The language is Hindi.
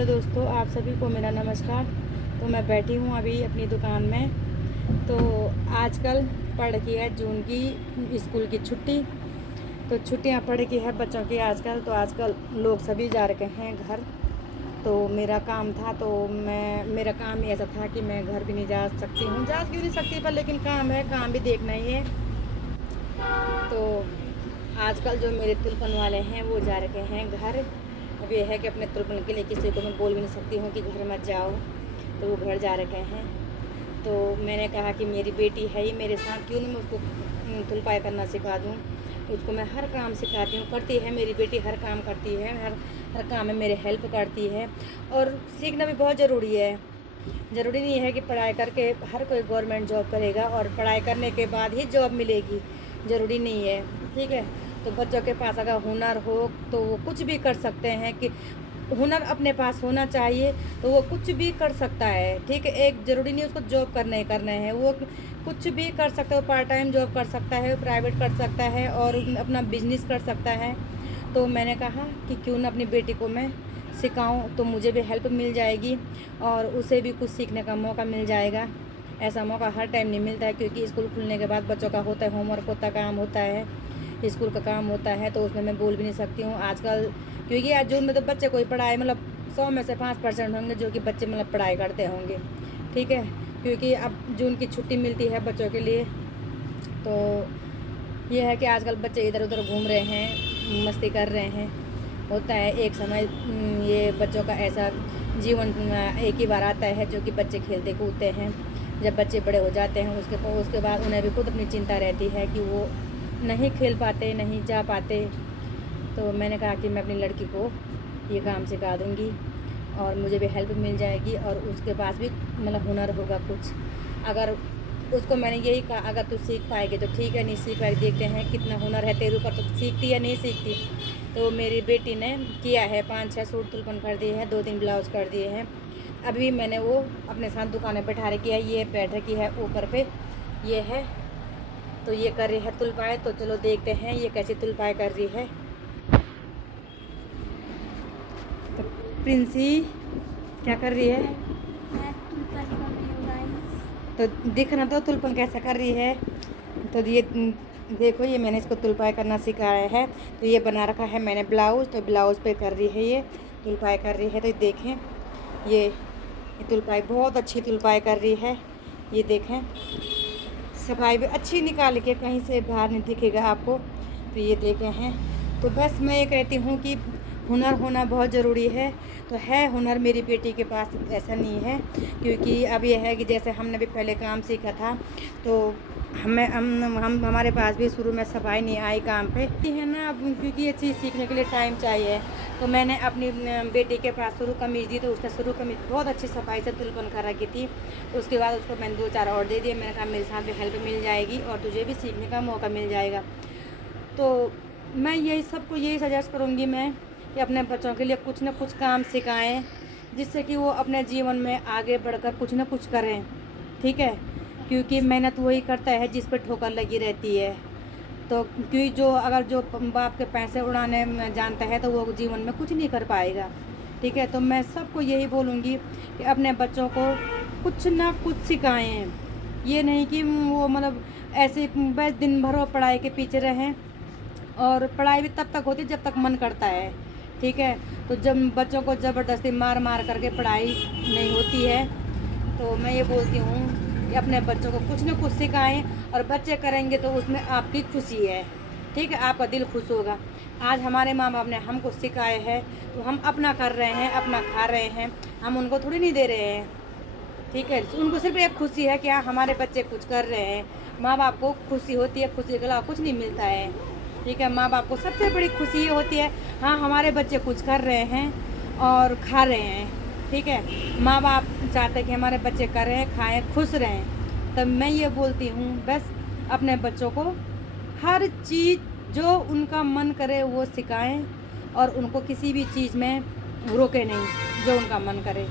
हेलो दोस्तों, आप सभी को मेरा नमस्कार। तो मैं बैठी हूँ अभी अपनी दुकान में। तो आजकल पड़ रही है जून की स्कूल की छुट्टी। तो छुट्टियाँ पड़ रही है बच्चों की आजकल। तो आजकल लोग सभी जा रहे हैं घर। तो मेरा काम था, तो मेरा काम ही ऐसा था कि मैं घर भी नहीं जा सकती हूँ, जा क्यों नहीं सकती पर लेकिन काम है, काम भी देखना ही है। तो आजकल जो मेरे तिलपन वाले हैं वो जा रहे हैं घर। अब ये है कि अपने तिलपन के लिए किसी को मैं बोल भी नहीं सकती हूँ कि घर मत जाओ, तो वो घर जा रहे हैं। तो मैंने कहा कि मेरी बेटी है ही मेरे साथ, क्यों नहीं मैं उसको तुलपाई करना सिखा दूँ। उसको मैं हर काम सिखाती हूँ, करती है मेरी बेटी, हर काम करती है, हर काम में मेरे हेल्प करती है। और सीखना भी बहुत ज़रूरी है। ज़रूरी नहीं है कि पढ़ाई करके हर कोई गवर्नमेंट जॉब करेगा और पढ़ाई करने के बाद ही जॉब मिलेगी, ज़रूरी नहीं है। ठीक है, तो बच्चों के पास अगर हुनर हो तो वो कुछ भी कर सकते हैं। कि हुनर अपने पास होना चाहिए तो वो कुछ भी कर सकता है। ठीक है, एक ज़रूरी नहीं उसको जॉब करने हैं, वो कुछ भी कर सकता है। पार्ट टाइम जॉब कर सकता है, प्राइवेट कर सकता है और अपना बिजनेस कर सकता है। तो मैंने कहा कि क्यों ना अपनी बेटी को मैं सिखाऊं, तो मुझे भी हेल्प मिल जाएगी और उसे भी कुछ सीखने का मौका मिल जाएगा। ऐसा मौका हर टाइम नहीं मिलता है, क्योंकि स्कूल खुलने के बाद बच्चों का होता है, होमवर्क होता है, काम होता है, स्कूल का काम होता है। तो उसमें मैं बोल भी नहीं सकती हूँ आजकल, क्योंकि आज जून में तो बच्चे कोई पढ़ाई मतलब 100 में से 5% होंगे जो कि बच्चे मतलब पढ़ाई करते होंगे। ठीक है, क्योंकि अब जून की छुट्टी मिलती है बच्चों के लिए। तो ये है कि आजकल बच्चे इधर उधर घूम रहे हैं, मस्ती कर रहे हैं। होता है एक समय, ये बच्चों का ऐसा जीवन एक ही बार आता है जो कि बच्चे खेलते कूदते हैं। जब बच्चे बड़े हो जाते हैं उसके बाद उन्हें भी खुद अपनी चिंता रहती है कि वो नहीं खेल पाते, नहीं जा पाते। तो मैंने कहा कि मैं अपनी लड़की को ये काम सिखा दूँगी और मुझे भी हेल्प मिल जाएगी और उसके पास भी मतलब हुनर होगा कुछ। अगर उसको मैंने यही कहा, अगर तू सीख पाएगी तो ठीक है, नहीं सीख पाएगी देखते हैं कितना हुनर है तेरे ऊपर, तो सीखती या नहीं सीखती। तो मेरी बेटी ने किया है, 5-6 सूट तुलपन कर दिए हैं, 2-3 ब्लाउज़ कर दिए हैं। अभी मैंने वो अपने साथ दुकानें बैठा रखी है, ये बैठ रखी है ऊपर पे, ये है। तो ये कर रही है तुलपाई। तो चलो देखते हैं ये कैसी तुलपाई कर रही है। तो प्रिंसी क्या कर रही है? मैं तुलपन कर रही हूँ गाइस। तो देखना तो तुलपन कैसा कर रही है। तो ये देखो, ये मैंने इसको तुलपाई करना सिखाया है। तो ये बना रखा है मैंने ब्लाउज़, तो ब्लाउज़ पे कर रही है, ये तुलपाई कर रही है। तो देखें, ये तुलपाई बहुत अच्छी तुलपाई कर रही है। ये देखें, सफाई भी अच्छी निकाल के, कहीं से बाहर नहीं दिखेगा आपको। तो ये देखे हैं। तो बस मैं ये कहती हूँ कि हुनर होना बहुत ज़रूरी है। तो है हुनर मेरी बेटी के पास, ऐसा नहीं है। क्योंकि अब ये है कि जैसे हमने भी पहले काम सीखा था, तो हम हमारे पास भी शुरू में सफाई नहीं आई काम पे, है ना। अब क्योंकि ये चीज़ सीखने के लिए टाइम चाहिए। तो मैंने अपनी बेटी के पास शुरू कमीज़ दी, तो उसने शुरू कमीज़ बहुत अच्छी सफाई से तुलपन कर रखी थी। तो उसके बाद उसको मैंने 2-4 और दे दिए। मैंने कहा मेरे साथ भी हेल्प मिल जाएगी और तुझे भी सीखने का मौका मिल जाएगा। तो मैं यही सबको यही सजेस्ट करूँगी मैं, कि अपने बच्चों के लिए कुछ ना कुछ काम सिखाएं, जिससे कि वो अपने जीवन में आगे बढ़कर कुछ ना कुछ करें। ठीक है, क्योंकि मेहनत वही करता है जिस पर ठोकर लगी रहती है। तो क्योंकि अगर बाप के पैसे उड़ाने में जानता है तो वो जीवन में कुछ नहीं कर पाएगा। ठीक है, तो मैं सबको यही बोलूँगी कि अपने बच्चों को कुछ ना कुछ सिखाएं। ये नहीं कि वो मतलब ऐसे बस दिन भर वो पढ़ाई के पीछे रहें। और पढ़ाई भी तब तक होती है जब तक मन करता है। ठीक है, तो जब बच्चों को ज़बरदस्ती मार मार करके पढ़ाई नहीं होती है। तो मैं ये बोलती हूँ कि अपने बच्चों को कुछ ना कुछ सिखाएं, और बच्चे करेंगे तो उसमें आपकी खुशी है। ठीक है, आपका दिल खुश होगा। आज हमारे माँ बाप ने हमको सिखाए है, तो हम अपना कर रहे हैं, अपना खा रहे हैं, हम उनको थोड़ी नहीं दे रहे हैं। ठीक है, उनको सिर्फ एक खुशी है कि हाँ हमारे बच्चे कुछ कर रहे हैं। माँ बाप को खुशी होती है, खुशी के अलावा कुछ नहीं मिलता है। ठीक है, माँ बाप को सबसे बड़ी खुशी ये होती है, हाँ हमारे बच्चे कुछ कर रहे हैं और खा रहे हैं। ठीक है, माँ बाप चाहते हैं कि हमारे बच्चे कर रहे हैं, खाएं, खुश रहें। तब मैं ये बोलती हूँ बस अपने बच्चों को हर चीज़ जो उनका मन करे वो सिखाएं, और उनको किसी भी चीज़ में रोके नहीं, जो उनका मन करे।